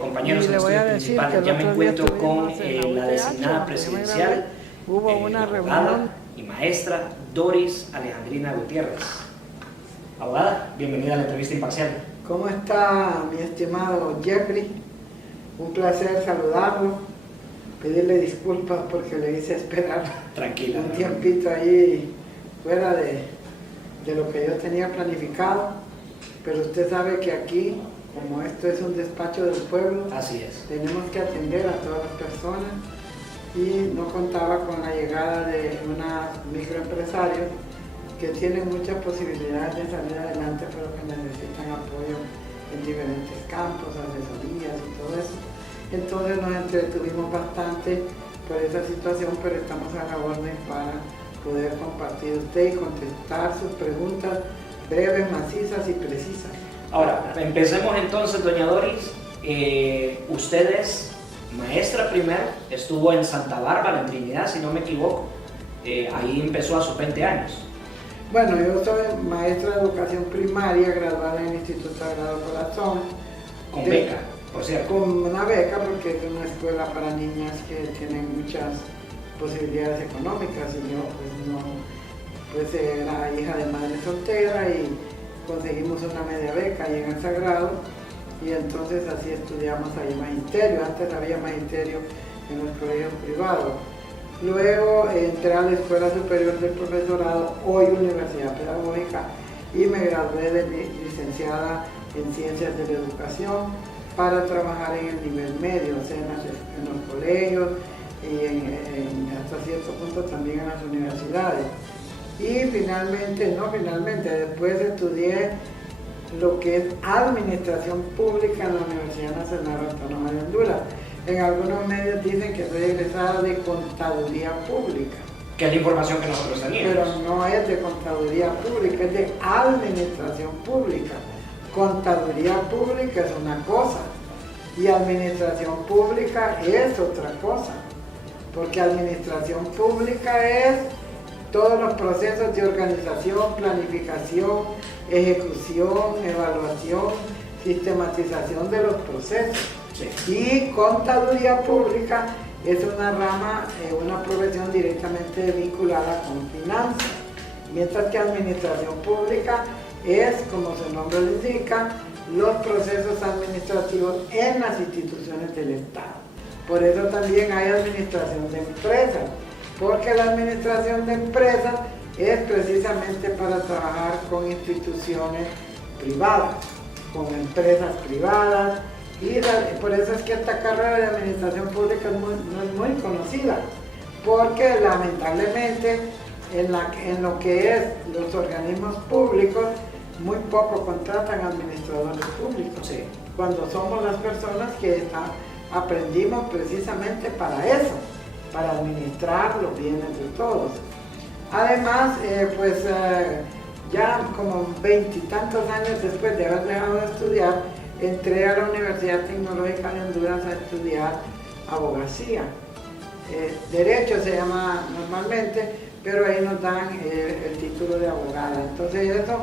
compañeros en estudios principales, ya me encuentro con la designada presidencial, hubo una abogada reunión y maestra Doris Alejandrina Gutiérrez. Abogada, bienvenida a la entrevista imparcial. ¿Cómo está mi estimado Jeffrey? Un placer saludarlo, pedirle disculpas porque le hice esperar Tranquila, un tiempito ahí fuera de lo que yo tenía planificado, pero usted sabe que aquí, como esto es un despacho del pueblo, así es, tenemos que atender a todas las personas y no contaba con la llegada de unos microempresarios que tienen muchas posibilidades de salir adelante, pero que necesitan apoyo en diferentes campos, asesorías y todo eso. Entonces nos entretuvimos bastante por esa situación, pero estamos a la orden para poder compartir usted y contestar sus preguntas breves, macizas y precisas. Ahora, empecemos entonces, doña Doris. Usted es maestra primero, estuvo en Santa Bárbara, en Trinidad, si no me equivoco. Ahí empezó a sus 20 años. Bueno, yo soy maestra de educación primaria, graduada en el Instituto Sagrado Corazón. Con beca, por cierto. Con una beca, porque es una escuela para niñas que tienen muchas posibilidades económicas, y yo pues era hija de madre soltera y conseguimos una media beca ahí en el Sagrado, y entonces así estudiamos ahí magisterio. Antes había magisterio en los colegios privados. Luego entré a la Escuela Superior del Profesorado, hoy Universidad Pedagógica, y me gradué de licenciada en Ciencias de la Educación para trabajar en el nivel medio, o sea, en los colegios y hasta cierto punto también en las universidades. Y finalmente, después estudié lo que es Administración Pública en la Universidad Nacional Autónoma de Honduras. En algunos medios dicen que soy egresada de Contaduría Pública. Que es la información que nosotros teníamos. Pero no es de Contaduría Pública, es de Administración Pública. Contaduría Pública es una cosa y Administración Pública es otra cosa. Porque Administración Pública es todos los procesos de organización, planificación, ejecución, evaluación, sistematización de los procesos. Sí. Y Contaduría Pública es una rama, una profesión directamente vinculada con finanzas, mientras que Administración Pública es, como su nombre lo indica, los procesos administrativos en las instituciones del Estado. Por eso también hay administración de empresas, porque la administración de empresas es precisamente para trabajar con instituciones privadas, con empresas privadas, y por eso es que esta carrera de administración pública no es muy conocida, porque lamentablemente en lo que es los organismos públicos muy poco contratan administradores públicos, sí, cuando somos las personas que aprendimos precisamente para eso, para administrar los bienes de todos. Además, ya como 20 y tantos años después de haber dejado de estudiar, entré a la Universidad Tecnológica de Honduras a estudiar abogacía. Derecho se llama normalmente, pero ahí nos dan el título de abogada. Entonces eso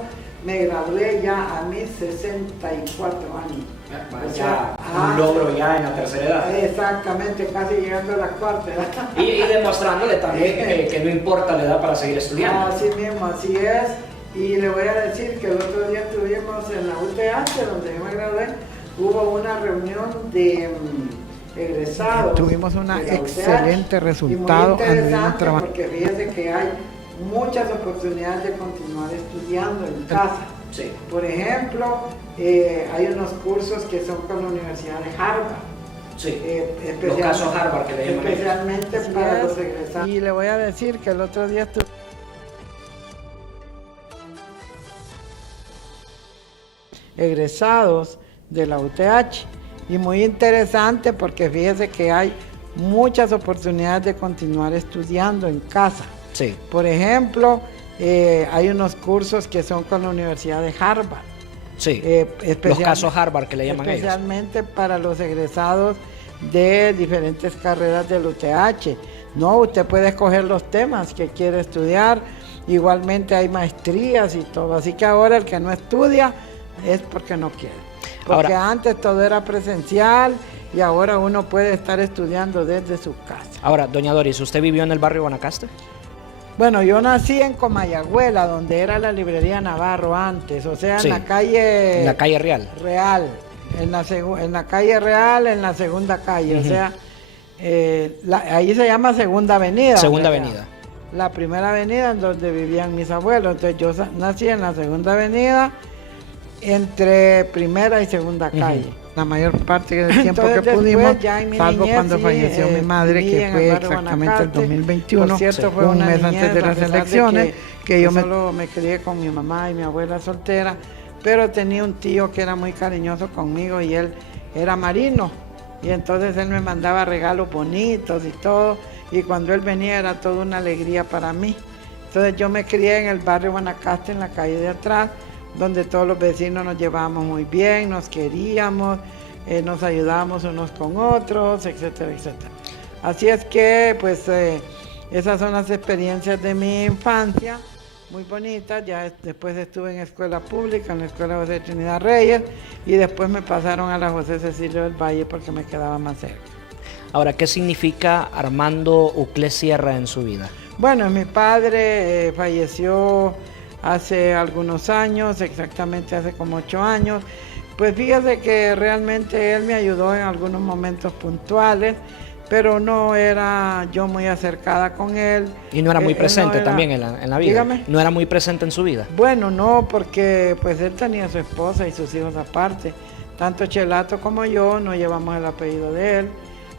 me gradué ya a mis 64 años. O sea, un logro ya en la tercera edad. Exactamente, casi llegando a la cuarta edad. Y demostrándole también que no importa la edad para seguir estudiando. Así mismo, así es. Y le voy a decir que el otro día estuvimos en la UTH, donde yo me gradué, hubo una reunión de egresados. Tuvimos un excelente resultado. Muy interesante, porque fíjense que hay muchas oportunidades de continuar estudiando en casa. Sí. Por ejemplo, hay unos cursos que son con la Universidad de Harvard. Sí, los casos Harvard que le llaman. Especialmente para los egresados. Y le voy a decir que el otro día egresados de la UTH, y muy interesante porque fíjese que hay muchas oportunidades de continuar estudiando en casa. Sí. Por ejemplo, hay unos cursos que son con la Universidad de Harvard. Sí, los casos Harvard que le llaman especialmente ellos, para los egresados de diferentes carreras del UTH. No, usted puede escoger los temas que quiere estudiar, igualmente hay maestrías y todo, así que ahora el que no estudia es porque no quiere. Porque Ahora, antes todo era presencial y ahora uno puede estar estudiando desde su casa. ahora, doña Doris, ¿usted vivió en el barrio Guanacaste? Bueno, yo nací en Comayagüela, donde era la librería Navarro antes, o sea, Sí, en la calle... En la calle Real. Real, en la calle Real, en la segunda calle, o sea, ahí se llama Segunda Avenida. Segunda ¿verdad? Avenida. La primera avenida en donde vivían mis abuelos, entonces yo nací en la Segunda Avenida, entre primera y segunda calle. La mayor parte del tiempo Entonces, que pudimos, después, ya en mi salvo niñez, cuando sí, falleció mi madre, viví que en fue el barrio exactamente el Guanacaste. 2021, Por cierto, fue un una mes niñez, antes de a las pesar de elecciones, que yo me... solo me crié con mi mamá y mi abuela soltera, pero tenía un tío que era muy cariñoso conmigo y él era marino, y entonces él me mandaba regalos bonitos y todo, y cuando él venía era toda una alegría para mí. Entonces yo me crié en el barrio Guanacaste, en la calle de atrás, donde todos los vecinos nos llevábamos muy bien, nos queríamos, nos ayudábamos unos con otros, etcétera, etcétera. Así es que, pues, esas son las experiencias de mi infancia, muy bonitas. Ya después estuve en escuela pública, en la escuela José Trinidad Reyes, y después me pasaron a la José Cecilio del Valle porque me quedaba más cerca. Ahora, ¿qué significa Armando Uclés Sierra en su vida? Bueno, mi padre falleció hace algunos años, exactamente hace como 8 años. Pues fíjese que realmente él me ayudó en algunos momentos puntuales, pero no era yo muy acercada con él. Y no era muy Él presente no era- también en la vida. Dígame. No era muy presente en su vida. Bueno, no, porque pues él tenía su esposa y sus hijos aparte. Tanto Chelato como yo no llevamos el apellido de él.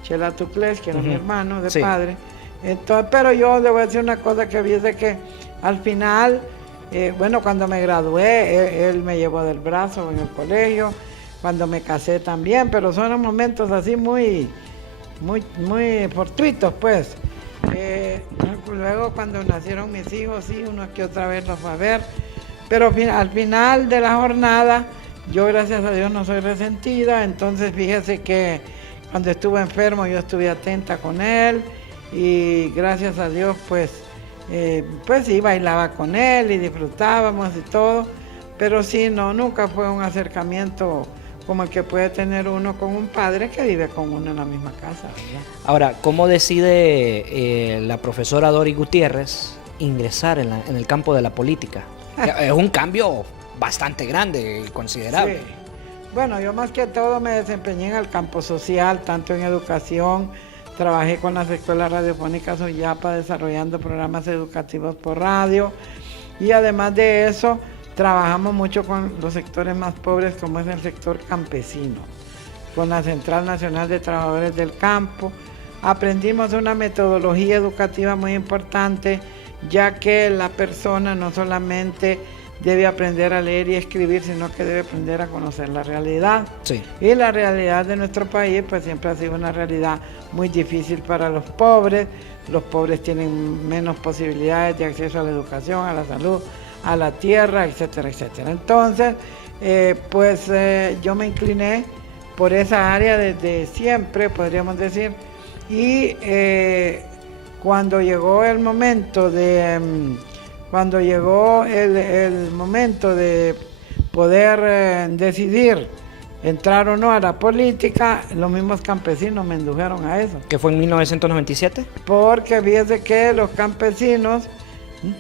Chelato Uclés, que era mi hermano de Sí. padre. Entonces, pero yo le voy a decir una cosa que fíjese que al final, bueno, cuando me gradué, él me llevó del brazo en el colegio, cuando me casé también, pero son momentos así muy fortuitos, pues. Luego cuando nacieron mis hijos, sí, uno que otra vez los va a ver, pero al final de la jornada, yo gracias a Dios no soy resentida, entonces fíjese que cuando estuve enfermo yo estuve atenta con él y gracias a Dios pues sí bailaba con él y disfrutábamos y todo, pero sí, no, nunca fue un acercamiento como el que puede tener uno con un padre que vive con uno en la misma casa, ¿verdad? Ahora, ¿cómo decide la profesora Doris Gutiérrez ingresar en el campo de la política? Es un cambio bastante grande y considerable. Sí. Bueno, yo más que todo me desempeñé en el campo social, tanto en educación, trabajé con las escuelas radiofónicas Uyapa desarrollando programas educativos por radio y además de eso trabajamos mucho con los sectores más pobres como es el sector campesino, con la Central Nacional de Trabajadores del Campo. Aprendimos una metodología educativa muy importante, ya que la persona no solamente debe aprender a leer y escribir, sino que debe aprender a conocer la realidad. Sí. Y la realidad de nuestro país pues siempre ha sido una realidad muy difícil para los pobres. Los pobres tienen menos posibilidades de acceso a la educación, a la salud, a la tierra, etcétera, etcétera. Entonces, yo me incliné por esa área desde siempre, podríamos decir, y cuando llegó el momento de poder decidir entrar o no a la política, los mismos campesinos me indujeron a eso. ¿Que fue en 1997? Porque fíjese que los campesinos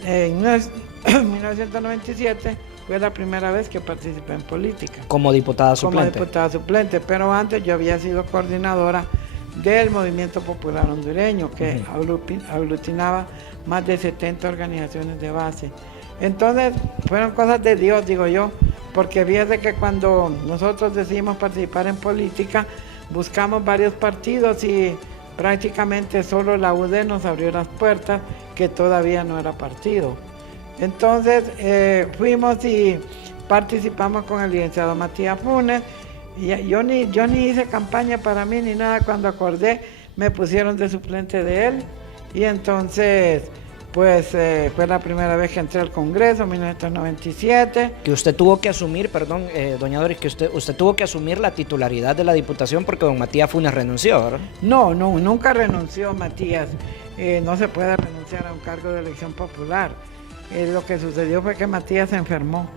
en 1997 fue la primera vez que participé en política. Como diputada Como suplente. diputada suplente, pero antes yo había sido coordinadora del Movimiento Popular Hondureño, que aglutinaba más de 70 organizaciones de base. Entonces, fueron cosas de Dios, digo yo, porque fíjate que cuando nosotros decidimos participar en política, buscamos varios partidos y prácticamente solo la UD nos abrió las puertas, que todavía no era partido. Entonces, fuimos y participamos con el licenciado Matías Funes, y yo ni hice campaña para mí ni nada. Cuando acordé, me pusieron de suplente de él, y entonces fue la primera vez que entré al Congreso en 1997. Que usted tuvo que asumir, perdón, doña Doris, que usted tuvo que asumir la titularidad de la diputación porque don Matías Funes renunció, ¿verdad? No, nunca renunció Matías. No se puede renunciar a un cargo de elección popular. Lo que sucedió fue que Matías se enfermó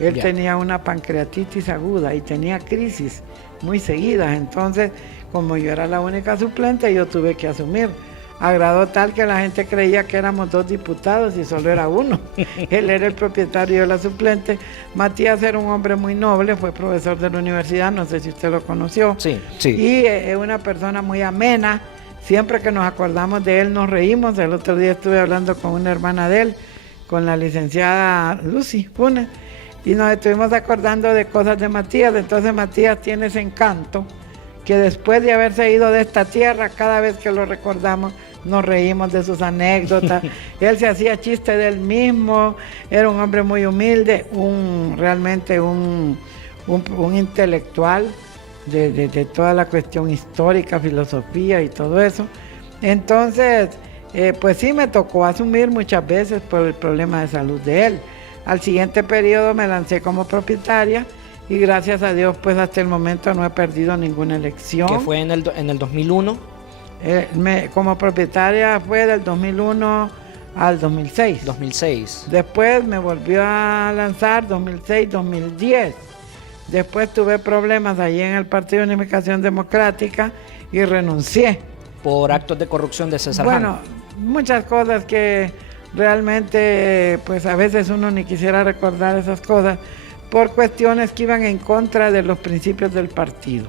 Él Ya. tenía una pancreatitis aguda y tenía crisis muy seguidas. Entonces, como yo era la única suplente, yo tuve que asumir. Agradó tal que la gente creía que éramos 2 diputados y solo era uno. Él era el propietario de la suplente. Matías era un hombre muy noble, fue profesor de la universidad, no sé si usted lo conoció. Sí, sí. Y es una persona muy amena. Siempre que nos acordamos de él nos reímos. El otro día estuve hablando con una hermana de él, con la licenciada Lucy Funes, y nos estuvimos acordando de cosas de Matías. Entonces Matías tiene ese encanto que después de haberse ido de esta tierra, cada vez que lo recordamos nos reímos de sus anécdotas. Él se hacía chiste de él mismo, era un hombre muy humilde, realmente un intelectual de toda la cuestión histórica, filosofía y todo eso. Entonces, pues sí me tocó asumir muchas veces por el problema de salud de él. Al siguiente periodo me lancé como propietaria y gracias a Dios pues hasta el momento no he perdido ninguna elección. Que fue en el 2001. Como propietaria fue del 2001 al 2006. 2006. Después me volvió a lanzar 2006-2010. Después tuve problemas allí en el Partido de Unificación Democrática y renuncié. Por actos de corrupción de César Bueno, Jano. muchas cosas que realmente pues a veces uno ni quisiera recordar esas cosas por cuestiones que iban en contra de los principios del partido.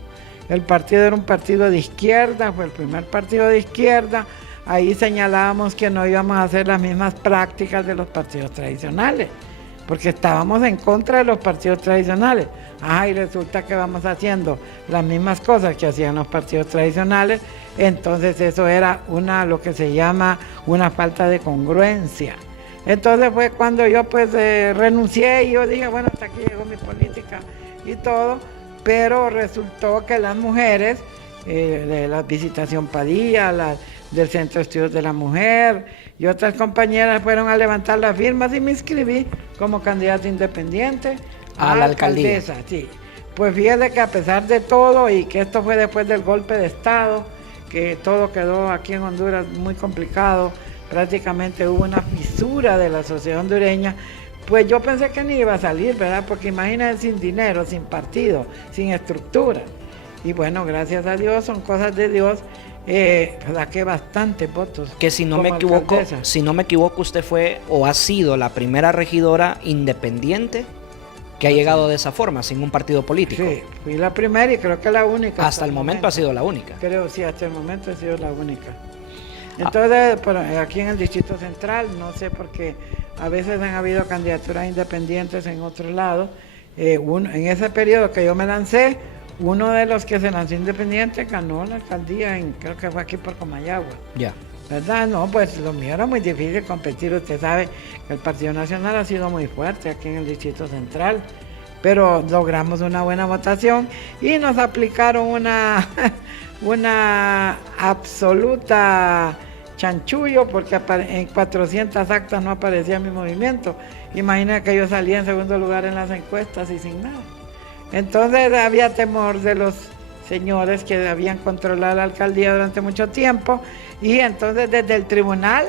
El partido era un partido de izquierda, fue el primer partido de izquierda. Ahí señalábamos que no íbamos a hacer las mismas prácticas de los partidos tradicionales, porque estábamos en contra de los partidos tradicionales. Y resulta que vamos haciendo las mismas cosas que hacían los partidos tradicionales. Entonces eso era lo que se llama una falta de congruencia. Entonces fue cuando yo pues renuncié y yo dije, bueno, hasta aquí llegó mi política y todo. Pero resultó que las mujeres, de la Visitación Padilla, del Centro de Estudios de la Mujer y otras compañeras fueron a levantar las firmas y me inscribí como candidata independiente a la alcaldía. Sí. Pues fíjate que a pesar de todo y que esto fue después del golpe de Estado, que todo quedó aquí en Honduras muy complicado, prácticamente hubo una fisura de la sociedad hondureña. Pues yo pensé que ni iba a salir, ¿verdad? Porque imagínense, sin dinero, sin partido, sin estructura. Y bueno, gracias a Dios, son cosas de Dios, saqué bastantes votos. Que si no me equivoco, usted fue o ha sido la primera regidora independiente que ha llegado de esa forma, sin un partido político. Sí, fui la primera y creo que la única. Hasta el momento ha sido la única. Creo, sí, hasta el momento ha sido la única. Entonces, aquí en el Distrito Central, no sé por qué, a veces han habido candidaturas independientes en otro lado. En ese periodo que yo me lancé, uno de los que se lanzó independiente ganó la alcaldía, creo que fue aquí por Comayagua. Ya. ¿Verdad? No, pues lo mío era muy difícil competir. Usted sabe que el Partido Nacional ha sido muy fuerte aquí en el Distrito Central, pero logramos una buena votación y nos aplicaron una absoluta chanchullo porque en 400 actas no aparecía mi movimiento. Imagina que yo salía en segundo lugar en las encuestas y sin nada. Entonces había temor de los señores que habían controlado la alcaldía durante mucho tiempo y entonces desde el tribunal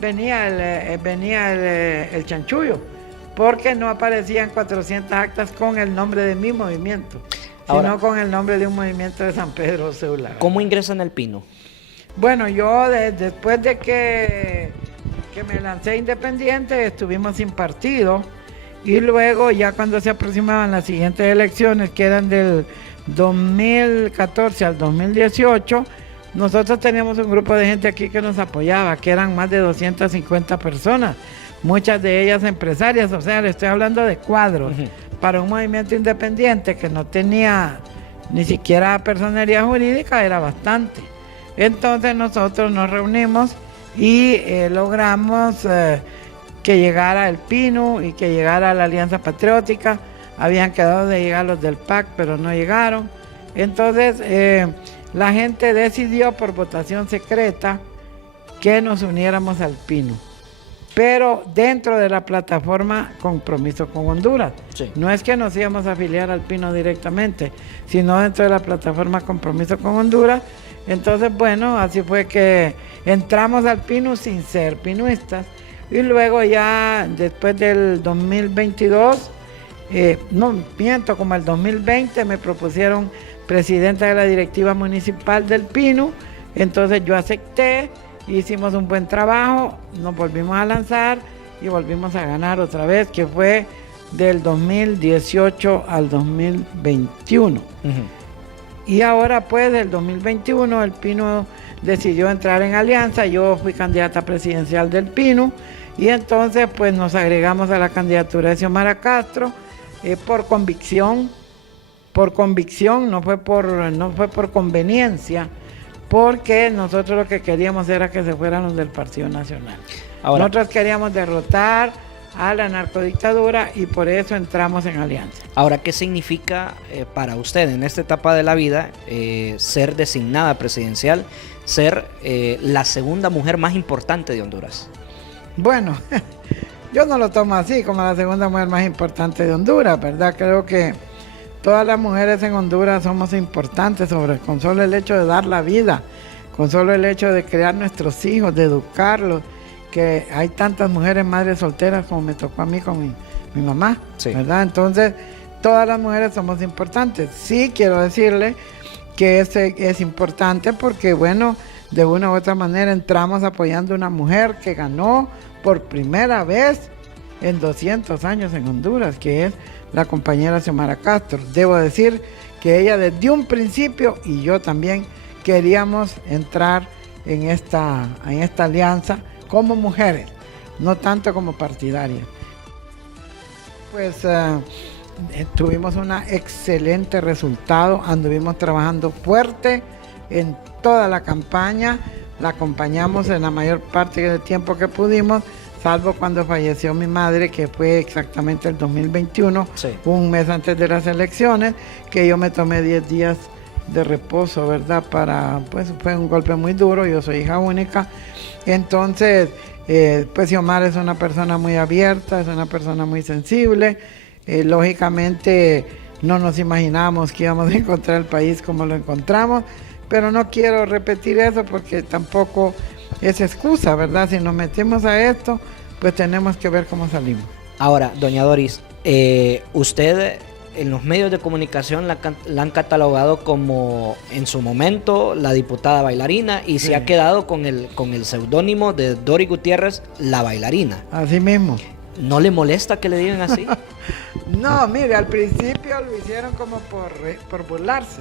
venía el chanchullo porque no aparecían 400 actas con el nombre de mi movimiento, sino con el nombre de un movimiento de San Pedro Sula. ¿Cómo ingresa en el Pino? Bueno, yo después de que me lancé independiente, estuvimos sin partido y luego ya cuando se aproximaban las siguientes elecciones, que eran del 2014 al 2018, nosotros teníamos un grupo de gente aquí que nos apoyaba, que eran más de 250 personas, muchas de ellas empresarias, o sea, le estoy hablando de cuadros, para un movimiento independiente que no tenía ni siquiera personería jurídica, era bastante. Entonces nosotros nos reunimos y logramos que llegara el Pino y que llegara la Alianza Patriótica. Habían quedado de llegar los del PAC, pero no llegaron. Entonces la gente decidió por votación secreta que nos uniéramos al Pino, pero dentro de la plataforma Compromiso con Honduras. Sí. No es que nos íbamos a afiliar al Pino directamente, sino dentro de la plataforma Compromiso con Honduras. Entonces, bueno, así fue que entramos al Pino sin ser pinuistas y luego ya después del 2022 no miento, como el 2020 me propusieron presidenta de la directiva municipal del Pino, entonces yo acepté, hicimos un buen trabajo, nos volvimos a lanzar y volvimos a ganar otra vez, que fue del 2018 al 2021. Y ahora pues del 2021 el Pino decidió entrar en alianza, yo fui candidata presidencial del Pino y entonces pues nos agregamos a la candidatura de Xiomara Castro por convicción, no fue por conveniencia, porque nosotros lo que queríamos era que se fueran los del Partido Nacional. Ahora, nosotros queríamos derrotar a la narcodictadura y por eso entramos en alianza. Ahora, ¿qué significa para usted en esta etapa de la vida ser designada presidencial, ser la segunda mujer más importante de Honduras? Bueno, yo no lo tomo así como la segunda mujer más importante de Honduras, ¿verdad? Creo que todas las mujeres en Honduras somos importantes con solo el hecho de dar la vida, con solo el hecho de crear nuestros hijos, de educarlos, que hay tantas mujeres madres solteras como me tocó a mí con mi mamá, sí, ¿verdad? Entonces, todas las mujeres somos importantes. Sí quiero decirle que es importante porque, bueno, de una u otra manera entramos apoyando a una mujer que ganó por primera vez en 200 años en Honduras, que es la compañera Xiomara Castro. Debo decir que ella desde un principio y yo también queríamos entrar en esta alianza como mujeres, no tanto como partidarias. Pues tuvimos un excelente resultado, anduvimos trabajando fuerte en toda la campaña, la acompañamos en la mayor parte del tiempo que pudimos, salvo cuando falleció mi madre, que fue exactamente el 2021, sí, un mes antes de las elecciones, que yo me tomé 10 días de reposo, ¿verdad? Pues fue un golpe muy duro, yo soy hija única, entonces, pues Xiomara es una persona muy abierta, es una persona muy sensible, lógicamente no nos imaginábamos que íbamos a encontrar el país como lo encontramos, pero no quiero repetir eso porque tampoco es excusa, ¿verdad? Si nos metemos a esto, pues tenemos que ver cómo salimos. Ahora, doña Doris, usted en los medios de comunicación la han catalogado como, en su momento, la diputada bailarina y sí, se ha quedado con el seudónimo de Doris Gutiérrez, la bailarina. Así mismo. ¿No le molesta que le digan así? No, mire, al principio lo hicieron como por burlarse.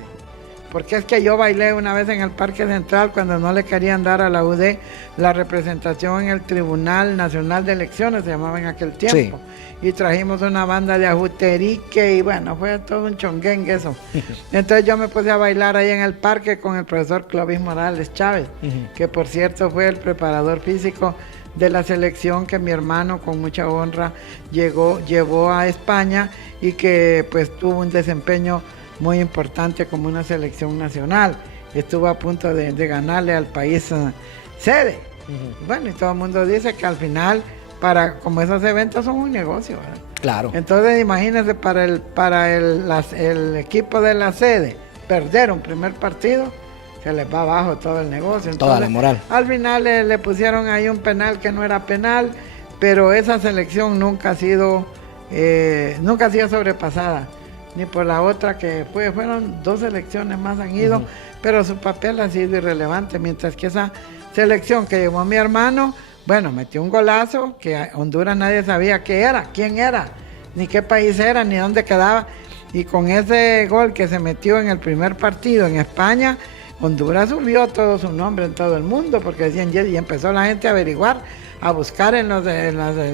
Porque es que yo bailé una vez en el Parque Central cuando no le querían dar a la UD la representación en el Tribunal Nacional de Elecciones, se llamaba en aquel tiempo. Sí. Y trajimos una banda de ajuterique y bueno, fue todo un chonguengue eso. Entonces yo me puse a bailar ahí en el parque con el profesor Clovis Morales Chávez, que por cierto fue el preparador físico de la selección que mi hermano con mucha honra llevó a España y que pues tuvo un desempeño muy importante como una selección nacional. Estuvo a punto de ganarle al país sede. Bueno, y todo el mundo dice que al final, como esos eventos son un negocio, ¿verdad? Claro. Entonces imagínense para el equipo de la sede perder un primer partido, se les va abajo todo el negocio. Entonces, toda la moral. Al final le pusieron ahí un penal que no era penal, pero esa selección nunca ha sido sobrepasada, ni por la otra que fueron 2 selecciones más han ido, pero su papel ha sido irrelevante, mientras que esa selección que llevó mi hermano, bueno, metió un golazo que Honduras nadie sabía quién era, ni qué país era, ni dónde quedaba, y con ese gol que se metió en el primer partido en España, Honduras subió todo su nombre en todo el mundo, porque decían, y empezó la gente a averiguar, a buscar en las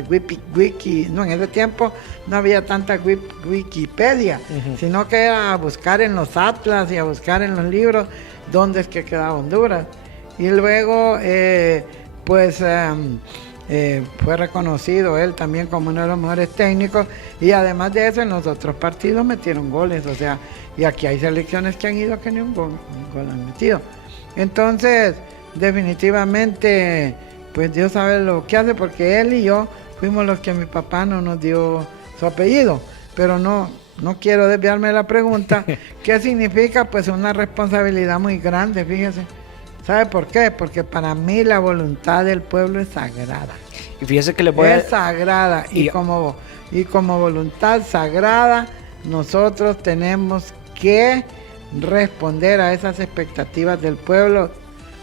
wiki, no, en ese tiempo no había tanta Wikipedia, sino que era a buscar en los atlas y a buscar en los libros dónde es que quedaba Honduras. Y luego, fue reconocido él también como uno de los mejores técnicos, y además de eso en los otros partidos metieron goles, o sea, y aquí hay selecciones que han ido que ni un gol han metido. Entonces, definitivamente, pues Dios sabe lo que hace, porque él y yo fuimos los que mi papá no nos dio su apellido, pero no quiero desviarme de la pregunta. ¿Qué significa? Pues una responsabilidad muy grande, fíjese, ¿Sabe por qué? Porque para mí la voluntad del pueblo es sagrada. Y fíjese que le voy a... Es sagrada y como voluntad sagrada nosotros tenemos que responder a esas expectativas del pueblo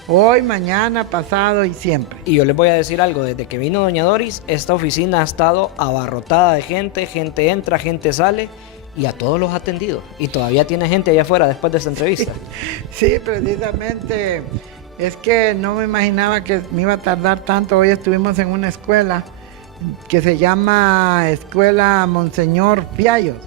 hoy, mañana, pasado y siempre. Y yo les voy a decir algo, desde que vino doña Doris, esta oficina ha estado abarrotada de gente, gente entra, gente sale, y a todos los ha atendido. Y todavía tiene gente allá afuera después de esta entrevista. Sí, precisamente, es que no me imaginaba que me iba a tardar tanto. Hoy estuvimos en una escuela que se llama Escuela Monseñor Fiallos.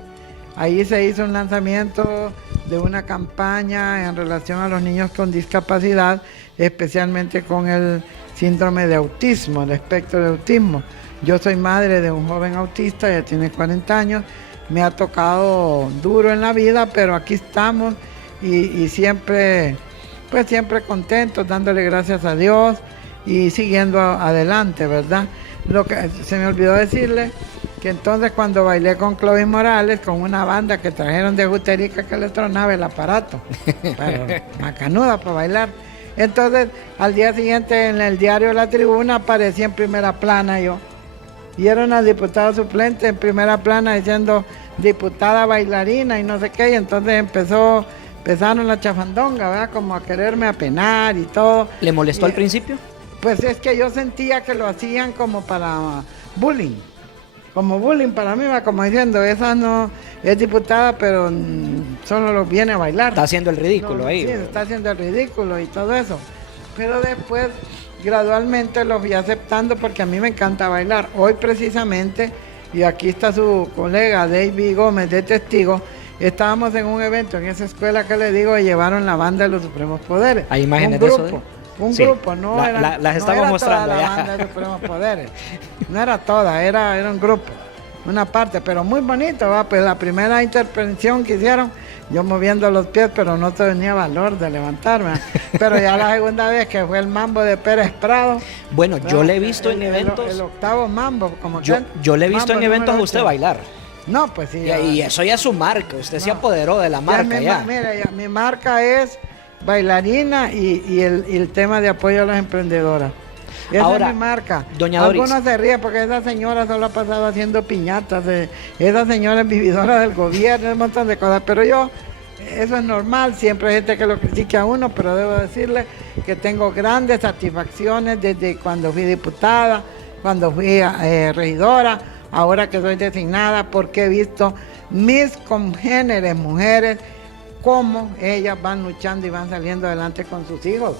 Ahí se hizo un lanzamiento de una campaña en relación a los niños con discapacidad, especialmente con el síndrome de autismo, el espectro de autismo. Yo soy madre de un joven autista, ya tiene 40 años, me ha tocado duro en la vida, pero aquí estamos y siempre, pues siempre contentos, dándole gracias a Dios y siguiendo adelante, ¿verdad? Lo que se me olvidó decirle, que entonces cuando bailé con Clovis Morales, con una banda que trajeron de Juterica que le tronaba el aparato, pero macanuda para bailar. Entonces, al día siguiente en el diario La Tribuna aparecí en primera plana yo. Y era una diputada suplente en primera plana diciendo diputada bailarina y no sé qué. Y entonces empezaron la chafandonga, ¿verdad? Como a quererme apenar y todo. ¿Le molestó al principio? Pues es que yo sentía que lo hacían como para bullying. Como bullying para mí, va como diciendo, esa no es diputada, pero solo lo viene a bailar. Está haciendo el ridículo ahí. Sí, está haciendo el ridículo y todo eso. Pero después, gradualmente lo fui aceptando porque a mí me encanta bailar. Hoy precisamente, y aquí está su colega David Gómez de testigo, estábamos en un evento en esa escuela que le digo, y llevaron la banda de los Supremos Poderes. Hay imágenes un grupo, de eso, Un sí. grupo, no era, las estamos no era mostrando toda ya. la banda de los Supremos Poderes. No era toda, era un grupo, una parte, pero muy bonito, ¿va? Pues la primera intervención que hicieron, yo moviendo los pies, pero no tenía valor de levantarme. Pero ya la segunda vez que fue el mambo de Pérez Prado. Bueno, ¿verdad? yo le he visto en eventos. El octavo mambo, como yo le he visto en eventos a usted bailar. No, pues sí. Y eso ya es su marca, usted se apoderó de la marca ya. Mira, mi marca es bailarina y el tema de apoyo a las emprendedoras. Esa Ahora, es mi marca. doña Doris. Algunos se ríen porque esa señora solo ha pasado haciendo piñatas. Esa señora es vividora del gobierno, un montón de cosas. Pero yo, eso es normal, siempre hay gente que lo critica a uno, pero debo decirle que tengo grandes satisfacciones desde cuando fui diputada, cuando fui regidora, ahora que soy designada, porque he visto mis congéneres mujeres, cómo ellas van luchando y van saliendo adelante con sus hijos.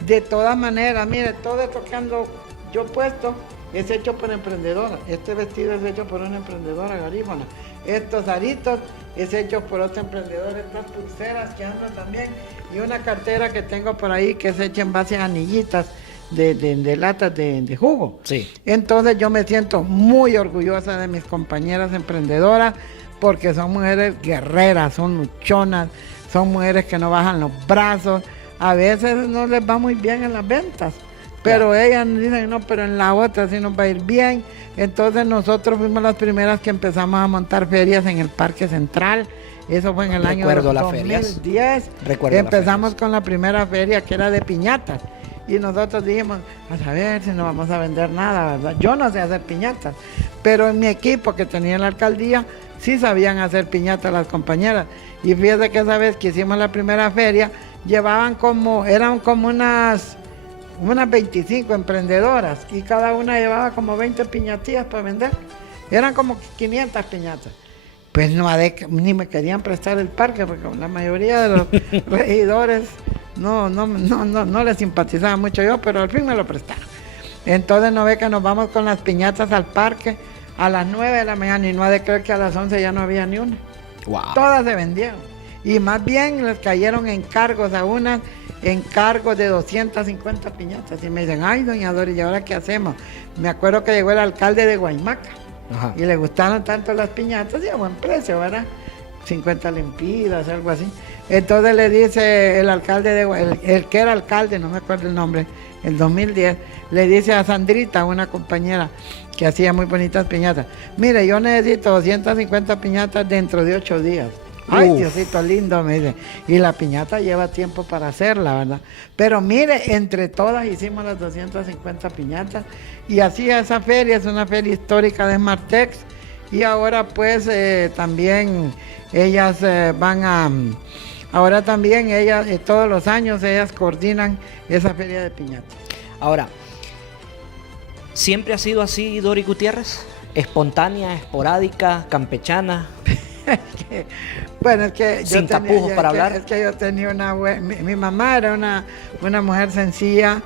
De todas maneras, mire, todo esto que ando yo puesto es hecho por emprendedora. Este vestido es hecho por una emprendedora garífona. Estos aritos es hecho por otra emprendedora. Estas pulseras que ando también. Y una cartera que tengo por ahí que es hecha en base a anillitas de latas de jugo. Sí. Entonces yo me siento muy orgullosa de mis compañeras emprendedoras porque son mujeres guerreras, son luchonas, son mujeres que no bajan los brazos. A veces no les va muy bien en las ventas, pero ellas dicen, no, pero en la otra sí nos va a ir bien. Entonces nosotros fuimos las primeras que empezamos a montar ferias en el Parque Central. Eso fue en el año 2010. Empezamos con la primera feria que era de piñatas. Y nosotros dijimos, a saber si no vamos a vender nada, ¿verdad? Yo no sé hacer piñatas, pero en mi equipo que tenía en la alcaldía, sí sabían hacer piñatas las compañeras. Y fíjate que esa vez que hicimos la primera feria, eran como unas 25 emprendedoras y cada una llevaba como 20 piñatillas para vender. Eran como 500 piñatas. Pues ni me querían prestar el parque porque la mayoría de los regidores no les simpatizaba mucho yo, pero al fin me lo prestaron. Entonces no ve que nos vamos con las piñatas al parque a las 9 de la mañana y no ha de creer que a las 11 ya no había ni una. Wow. Todas se vendieron. Y más bien les cayeron encargos a unas, encargos de 250 piñatas. Y me dicen, ay, doña Doris, ¿y ahora qué hacemos? Me acuerdo que llegó el alcalde de Guaymaca. Ajá. Y le gustaron tanto las piñatas y a buen precio, ¿verdad? 50 lempiras, algo así. Entonces le dice el alcalde de el que era alcalde, no me acuerdo el nombre, el 2010, le dice a Sandrita, una compañera que hacía muy bonitas piñatas, mire, yo necesito 250 piñatas dentro de 8 días. Ay, Uf. Diosito lindo, me dice. Y la piñata lleva tiempo para hacerla, ¿verdad? Pero mire, entre todas hicimos las 250 piñatas. Y así esa feria es una feria histórica de Smartex. Y ahora pues también ellas ahora también ellas, todos los años ellas coordinan esa feria de piñatas. Ahora, ¿siempre ha sido así, Dori Gutiérrez? ¿Espontánea, esporádica, campechana? Bueno, es que Sin tapujos para hablar. Es que yo tenía mi mamá era una mujer sencilla,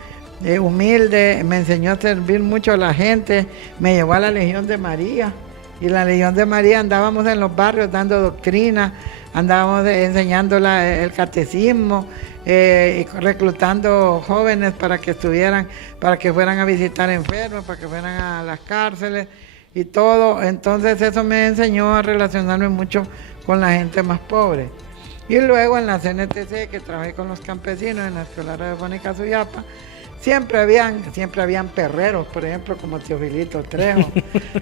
humilde, me enseñó a servir mucho a la gente, me llevó a la Legión de María. Y la Legión de María andábamos en los barrios dando doctrina, andábamos enseñando el catecismo, y reclutando jóvenes para que fueran a visitar enfermos, para que fueran a las cárceles y todo. Entonces eso me enseñó a relacionarme mucho con la gente más pobre. Y luego en la CNTC, que trabajé con los campesinos en la Escuela Radiofónica Suyapa, siempre habían perreros, por ejemplo, como Teofilito Trejo.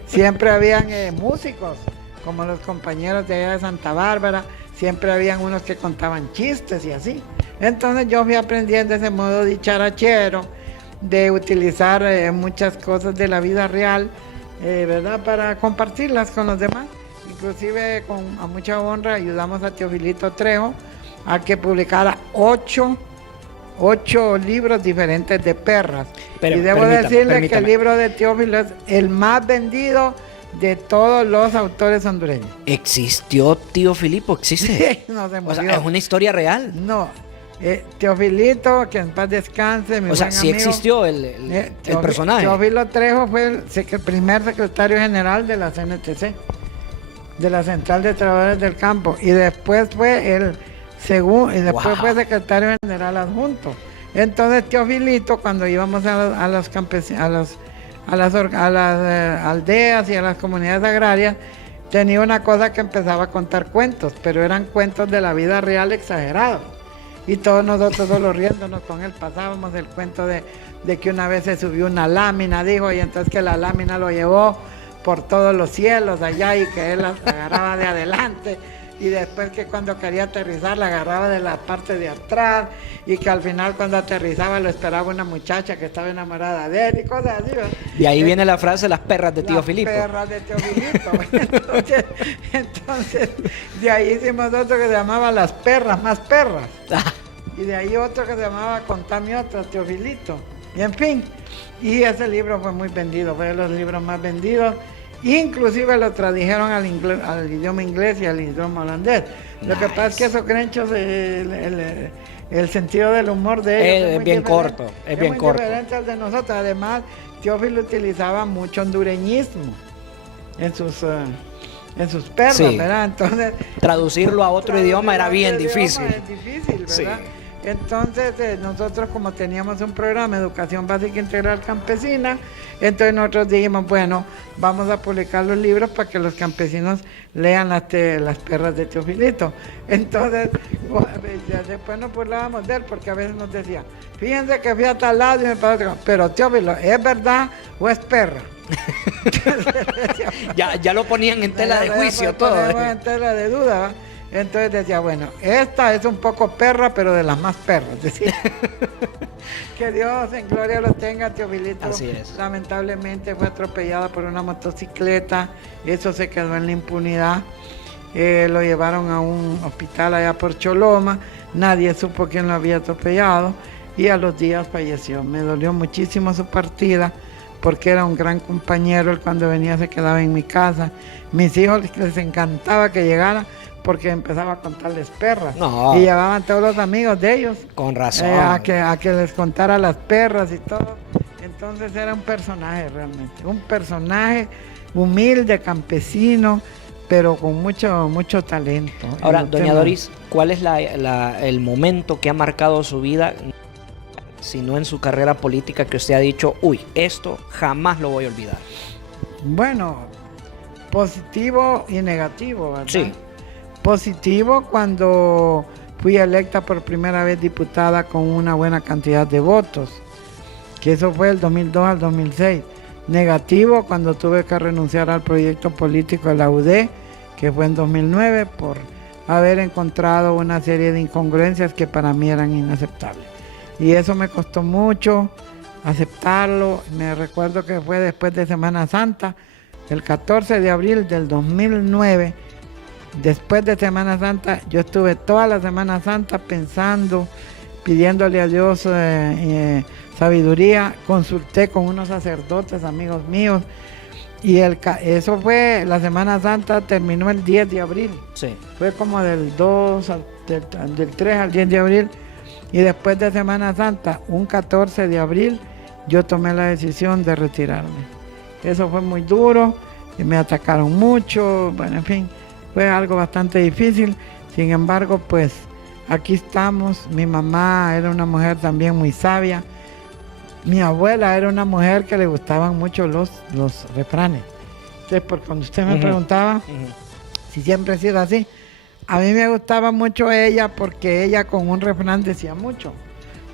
Siempre habían músicos, como los compañeros de allá de Santa Bárbara. Siempre habían unos que contaban chistes y así. Entonces yo fui aprendiendo ese modo dicharachero, de utilizar muchas cosas de la vida real, ¿verdad? Para compartirlas con los demás. Inclusive a mucha honra ayudamos a Teofilito Trejo a que publicara 8 libros diferentes de perras. Pero, y debo decirle que el libro de Teófilo es el más vendido de todos los autores hondureños. ¿Existió Tío Filipo? ¿Existe? No se murió. O sea, ¿es una historia real? No. Teofilito, que en paz descanse, mi O sea, buen sí amigo, existió el personaje. Teófilo Trejo fue el primer secretario general de la CNTC, de la Central de Trabajadores del Campo, y después fue fue secretario general adjunto. Entonces Teofilito, cuando íbamos a las aldeas y a las comunidades agrarias, tenía una cosa que empezaba a contar cuentos, pero eran cuentos de la vida real exagerados. Y todos nosotros solo riéndonos con él pasábamos el cuento de que una vez se subió una lámina, dijo, y entonces que la lámina lo llevó por todos los cielos allá y que él la agarraba de adelante. Y después que cuando quería aterrizar la agarraba de la parte de atrás, y que al final cuando aterrizaba lo esperaba una muchacha que estaba enamorada de él y cosas así. Y ahí viene la frase, las perras de Tío Filipo. Las perras de Tío Filippo. entonces, de ahí hicimos otro que se llamaba Las Perras Más Perras. Y de ahí otro que se llamaba Contame Otra, Teofilito. Y en fin, y ese libro fue muy vendido, fue de los libros más vendidos. Inclusive lo tradujeron al idioma inglés y al idioma holandés. Lo que pasa es que esos crenchos, el sentido del humor de ellos es bien corto, es bien muy corto. diferente al de nosotros. Además, Teófilo utilizaba mucho hondureñismo en sus perros, Sí. ¿verdad? Entonces, Traducirlo a otro idioma era bien otro difícil. idioma es difícil, ¿verdad? Sí. Entonces nosotros, como teníamos un programa de educación básica integral campesina, entonces nosotros dijimos, bueno, vamos a publicar los libros para que los campesinos lean las perras de Teofilito. Entonces después nos burlábamos de él, porque a veces nos decía, fíjense que fui a tal lado y me pasó, pero Teófilo, ¿es verdad o es perra? ya lo ponían en tela de juicio todo. En tela de duda, ¿va? Entonces decía, bueno, esta es un poco perra, pero de las más perras. Decía. Que Dios en gloria lo tenga, Teofilito. Así es. Lamentablemente fue atropellada por una motocicleta, eso se quedó en la impunidad. Lo llevaron a un hospital allá por Choloma, nadie supo quién lo había atropellado y a los días falleció. Me dolió muchísimo su partida, porque era un gran compañero. Él cuando venía se quedaba en mi casa. Mis hijos les encantaba que llegara, porque empezaba a contarles perras. No. Y llevaban todos los amigos de ellos. Con razón. A que les contara las perras y todo. Entonces era un personaje realmente. Un personaje humilde, campesino, pero con mucho talento. Ahora, doña Doris, ¿cuál es el momento que ha marcado su vida, si no en su carrera política, que usted ha dicho, uy, esto jamás lo voy a olvidar? Bueno, positivo y negativo, ¿verdad? Sí. Positivo cuando fui electa por primera vez diputada con una buena cantidad de votos, que eso fue del 2002 al 2006. Negativo cuando tuve que renunciar al proyecto político de la UD, que fue en 2009, por haber encontrado una serie de incongruencias que para mí eran inaceptables. Y eso me costó mucho aceptarlo. Me recuerdo que fue después de Semana Santa, el 14 de abril del 2009. Después de Semana Santa, yo estuve toda la Semana Santa pensando, pidiéndole a Dios sabiduría. Consulté con unos sacerdotes, amigos míos, y eso fue, la Semana Santa terminó el 10 de abril. Sí. Fue como del 3 al 10 de abril. Y después de Semana Santa, un 14 de abril, yo tomé la decisión de retirarme. Eso fue muy duro, y me atacaron mucho, bueno, en fin, fue algo bastante difícil. Sin embargo, pues aquí estamos. Mi mamá era una mujer también muy sabia. Mi abuela era una mujer que le gustaban mucho los refranes. Entonces, por cuando usted me preguntaba si siempre ha sido así, a mí me gustaba mucho ella porque ella con un refrán decía mucho.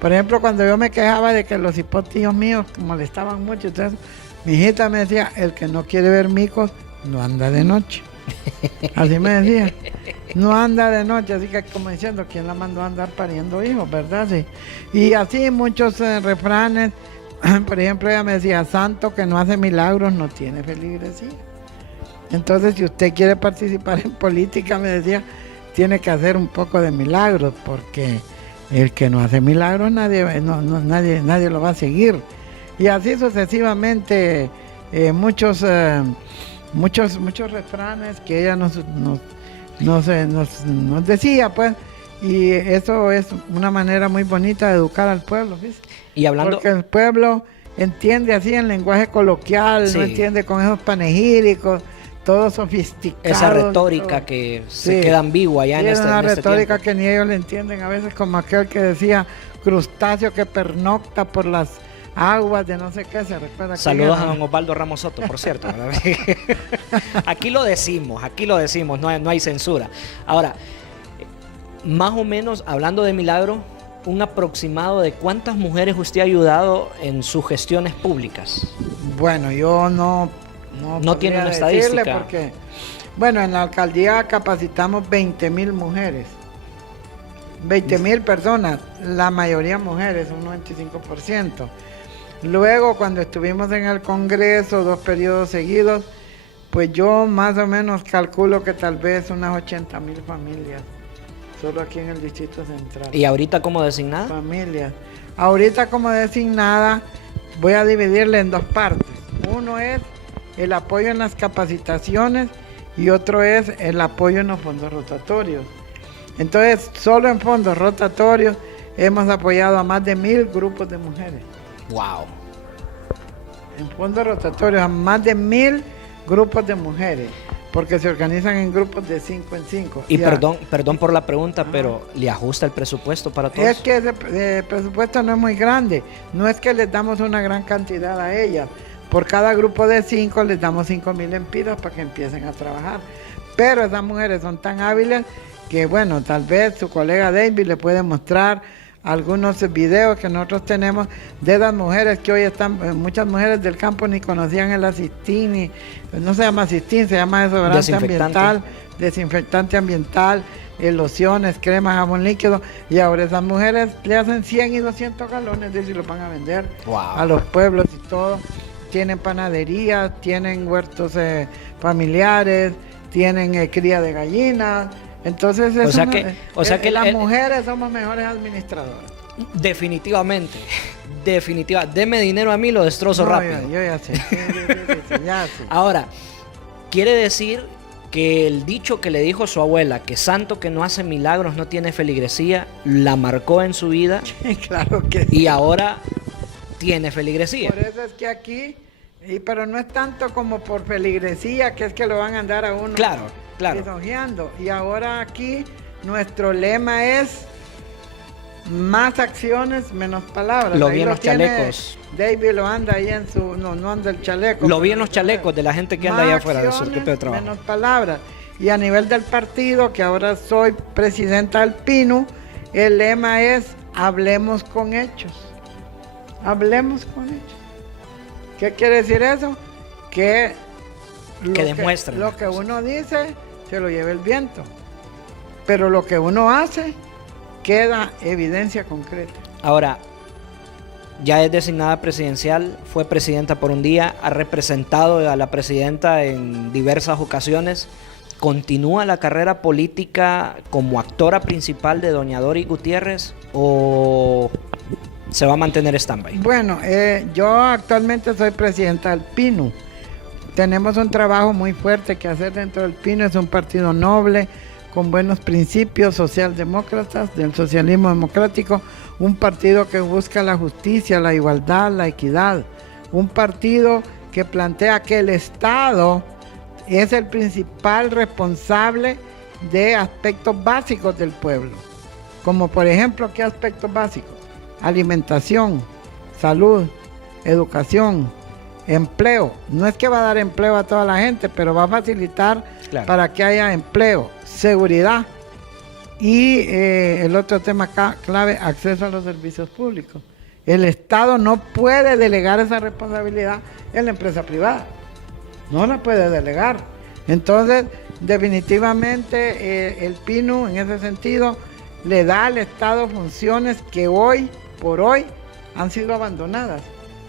Por ejemplo, cuando yo me quejaba de que los hipotíos míos molestaban mucho, entonces mi hijita me decía, el que no quiere ver micos no anda de noche. Así me decía, no anda de noche, así que como diciendo, ¿quién la mandó a andar pariendo hijos, verdad? Sí. Y así muchos refranes. Por ejemplo, ella me decía, santo que no hace milagros no tiene feligresía. Entonces, si usted quiere participar en política, me decía, tiene que hacer un poco de milagros, porque el que no hace milagros nadie lo va a seguir. Y así sucesivamente, muchos refranes que ella nos decía, pues, y eso es una manera muy bonita de educar al pueblo, ¿sí? Y hablando... Porque el pueblo entiende así en lenguaje coloquial, sí, no entiende con esos panegíricos, todo sofisticado. Esa retórica todo, que se queda ambigua ya en este tiempo. Es una retórica que ni ellos le entienden, a veces como aquel que decía, crustáceo que pernocta por las aguas de no sé qué, se recuerda. Saludos a don Osvaldo Ramos Soto, por cierto. Aquí lo decimos, no hay censura. Ahora, más o menos, hablando de milagro, un aproximado de cuántas mujeres usted ha ayudado en sus gestiones públicas. Bueno, yo no tiene una estadística. Porque, bueno, en la alcaldía capacitamos 20,000 mujeres. 20,000 personas, la mayoría mujeres, un 95%. Luego, cuando estuvimos en el Congreso, 2 periodos seguidos, pues yo más o menos calculo que tal vez unas 80,000 familias, solo aquí en el Distrito Central. ¿Y ahorita como designada? Familias. Ahorita como designada voy a dividirle en 2 partes. Uno es el apoyo en las capacitaciones y otro es el apoyo en los fondos rotatorios. Entonces, solo en fondos rotatorios hemos apoyado a más de 1,000 grupos de mujeres. ¡Wow! En fondos rotatorios a más de 1,000 grupos de mujeres, porque se organizan en grupos de 5 en 5. Y perdón por la pregunta, pero ¿le ajusta el presupuesto para todos? Es que ese presupuesto no es muy grande, no es que les damos una gran cantidad a ellas. Por cada grupo de 5 les damos 5,000 empiras para que empiecen a trabajar. Pero esas mujeres son tan hábiles que, bueno, tal vez su colega David le puede mostrar algunos videos que nosotros tenemos de esas mujeres que hoy están, muchas mujeres del campo ni conocían el Asistín, no se llama Asistín, se llama desodorante ambiental, desinfectante ambiental, lociones, cremas, jabón líquido, y ahora esas mujeres le hacen 100 y 200 galones de eso y lo van a vender a los pueblos y todo. Tienen panaderías, tienen huertos familiares, tienen cría de gallinas. Entonces, las mujeres somos mejores administradoras. Definitivamente. Deme dinero a mí, lo destrozo rápido. Yo ya sé. Ya sé. Ahora, quiere decir que el dicho que le dijo su abuela, que santo que no hace milagros no tiene feligresía, la marcó en su vida. Claro que sí. Y ahora tiene feligresía. Por eso es que aquí, pero no es tanto como por feligresía, que es que lo van a andar a uno. Claro. Y ahora aquí nuestro lema es más acciones, menos palabras. Lo vi en los chalecos. David lo anda ahí en su... No anda el chaleco. Lo vi en los chalecos de la gente que anda allá afuera de su equipo de trabajo. Menos palabras. Y a nivel del partido, que ahora soy presidenta del PINU, el lema es hablemos con hechos. Hablemos con hechos. ¿Qué quiere decir eso? Que demuestren. Lo que uno dice, se lo lleva el viento. pero lo que uno hace queda evidencia concreta. Ahora, ya es designada presidencial, fue presidenta por un día, ha representado a la presidenta en diversas ocasiones. ¿Continúa la carrera política como actora principal de doña Doris Gutiérrez o se va a mantener stand-by? Bueno, yo actualmente soy presidenta del PINU. Tenemos un trabajo muy fuerte que hacer dentro del PINU. Es un partido noble, con buenos principios socialdemócratas, del socialismo democrático, un partido que busca la justicia, la igualdad, la equidad, un partido que plantea que el Estado es el principal responsable de aspectos básicos del pueblo, como por ejemplo, ¿qué aspectos básicos? Alimentación, salud, educación, empleo. No es que va a dar empleo a toda la gente, pero va a facilitar para que haya empleo, seguridad y el otro tema clave, acceso a los servicios públicos. El Estado no puede delegar esa responsabilidad en la empresa privada, no la puede delegar. Entonces, definitivamente el PINU en ese sentido le da al Estado funciones que hoy por hoy han sido abandonadas.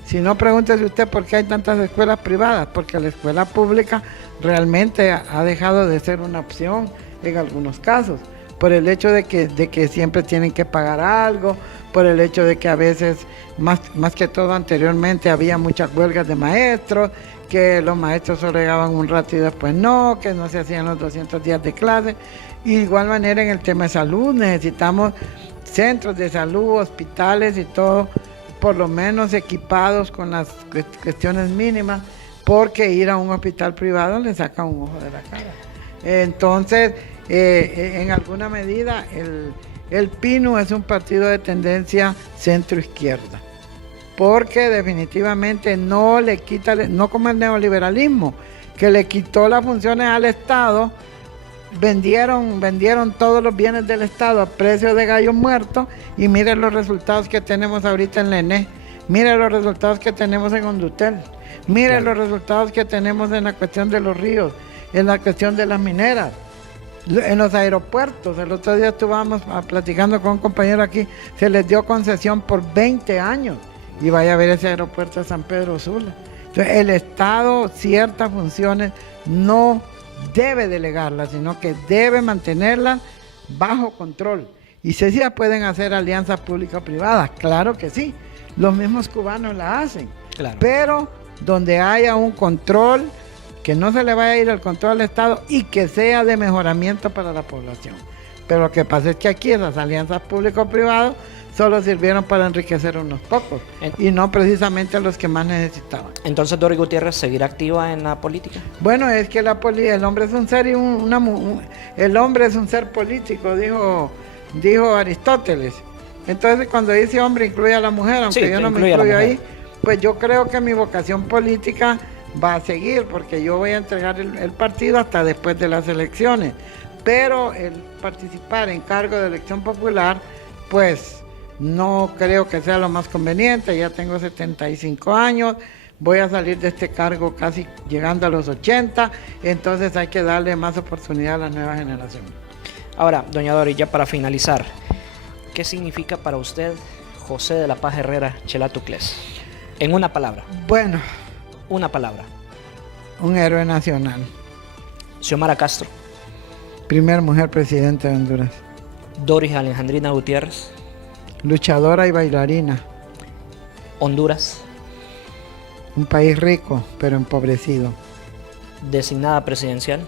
Si no, pregúntese usted por qué hay tantas escuelas privadas, porque la escuela pública realmente ha dejado de ser una opción en algunos casos, por el hecho de que siempre tienen que pagar algo, por el hecho de que a veces, más que todo anteriormente, había muchas huelgas de maestros, que los maestros solo llegaban un rato y después no, que no se hacían los 200 días de clase. Y de igual manera en el tema de salud, necesitamos centros de salud, hospitales y todo, por lo menos equipados con las cuestiones mínimas, porque ir a un hospital privado le saca un ojo de la cara. Entonces, en alguna medida, el PINU es un partido de tendencia centro-izquierda, porque definitivamente no le quita, no como el neoliberalismo, que le quitó las funciones al Estado, vendieron todos los bienes del Estado a precio de gallo muerto, y miren los resultados que tenemos ahorita en la ENE, miren los resultados que tenemos en Hondutel, miren los resultados que tenemos en la cuestión de los ríos, en la cuestión de las mineras, en los aeropuertos. El otro día estuvimos platicando con un compañero aquí, se les dio concesión por 20 años, y vaya a ver ese aeropuerto de San Pedro Sula. Entonces, el Estado ciertas funciones no debe delegarlas, sino que debe mantenerlas bajo control. Y si se pueden hacer alianzas público-privadas, claro que sí, los mismos cubanos la hacen, pero donde haya un control, que no se le vaya a ir el control al Estado y que sea de mejoramiento para la población. Pero lo que pasa es que aquí esas alianzas público-privadas solo sirvieron para enriquecer a unos pocos y no precisamente a los que más necesitaban. Entonces, Doris Gutiérrez seguirá activa en la política. Bueno, es que el hombre es un ser y el hombre es un ser político, dijo Aristóteles. Entonces, cuando dice hombre, incluye a la mujer, aunque sí, yo no me incluyo ahí, pues yo creo que mi vocación política va a seguir, porque yo voy a entregar el partido hasta después de las elecciones. Pero el participar en cargo de elección popular, pues no creo que sea lo más conveniente. Ya tengo 75 años, voy a salir de este cargo casi llegando a los 80, entonces hay que darle más oportunidad a la nueva generación. Ahora, doña Doris, ya para finalizar, ¿qué significa para usted José de la Paz Herrera Chelato Cles? En una palabra. Bueno. Una palabra. Un héroe nacional. Xiomara Castro. Primer mujer presidenta de Honduras. Doris Alejandrina Gutiérrez. Luchadora y bailarina. Honduras. Un país rico, pero empobrecido. Designada presidencial.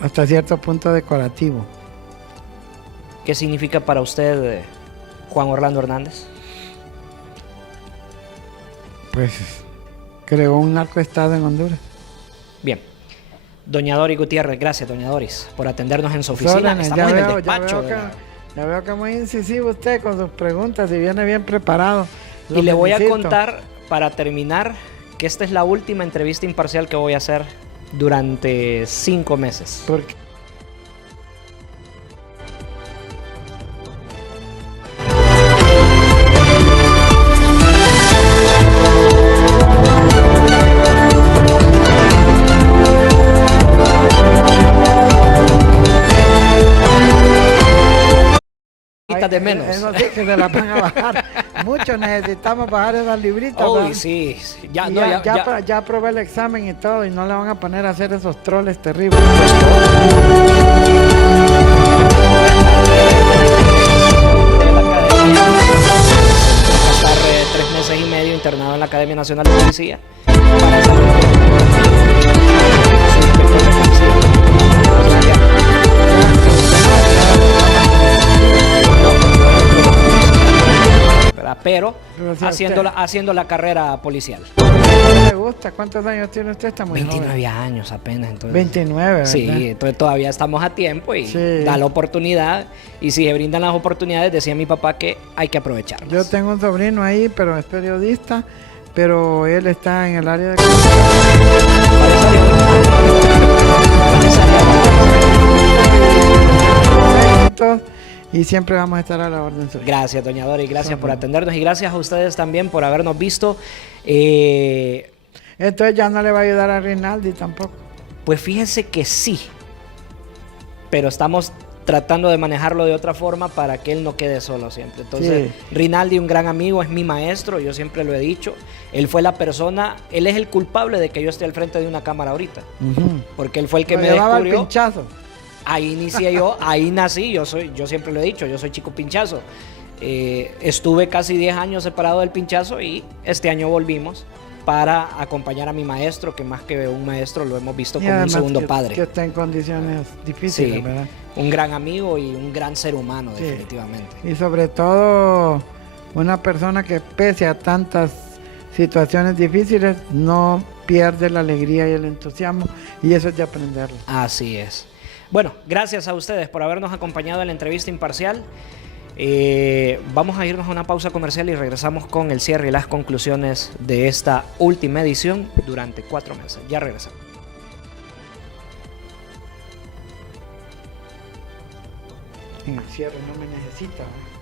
Hasta cierto punto decorativo. ¿Qué significa para usted Juan Orlando Hernández? Pues creó un narcoestado en Honduras. Bien. Doña Doris Gutiérrez, gracias, doña Doris, por atendernos en su oficina. Estamos en el despacho. Ya veo que es muy incisivo usted con sus preguntas y viene bien preparado. Y le voy a contar, para terminar, que esta es la última entrevista imparcial que voy a hacer durante 5 meses. ¿Por qué? libritas de menos. Eso sí que se las van a bajar. Muchos necesitamos bajar esas libritas. Uy, ¿verdad? sí. Ya, Y no, ya. ya probé el examen y todo, y no le van a poner a hacer esos troles terribles. Estar 3 meses y medio internado en la Academia Nacional de Policía para saber pero haciendo la carrera policial. ¿Qué le gusta? ¿Cuántos años tiene usted? Está muy 29 joven. años apenas. Entonces, 29, ¿verdad? Sí, entonces todavía estamos a tiempo y Sí. da la oportunidad. Y si se brindan las oportunidades, decía mi papá que hay que aprovecharlas. Yo tengo un sobrino ahí, pero es periodista, pero él está en el área de... Y siempre vamos a estar a la orden suya. Gracias, doña Dori, gracias por atendernos y gracias a ustedes también por habernos visto. Entonces ya no le va a ayudar a Rinaldi tampoco. Pues fíjense que sí, pero estamos tratando de manejarlo de otra forma para que él no quede solo siempre. Entonces, Sí. Rinaldi, un gran amigo, es mi maestro, yo siempre lo he dicho. Él fue la persona, él es el culpable de que yo esté al frente de una cámara ahorita, porque él fue el que Lo me llevaba al descubrió. pinchazo. Ahí inicié yo, ahí nací, yo siempre lo he dicho, yo soy chico pinchazo. Estuve casi 10 años separado del pinchazo y este año volvimos para acompañar a mi maestro, que más que un maestro lo hemos visto Y como un además segundo que, padre. que está en condiciones difíciles, Sí, ¿verdad? un gran amigo y un gran ser humano, Sí. definitivamente. Y sobre todo una persona que pese a tantas situaciones difíciles no pierde la alegría y el entusiasmo, y eso es de aprenderlo. Así es. Bueno, gracias a ustedes por habernos acompañado en la entrevista imparcial. Vamos a irnos a una pausa comercial y regresamos con el cierre y las conclusiones de esta última edición durante 4 meses. Ya regresamos. En el cierre no me necesita, ¿verdad?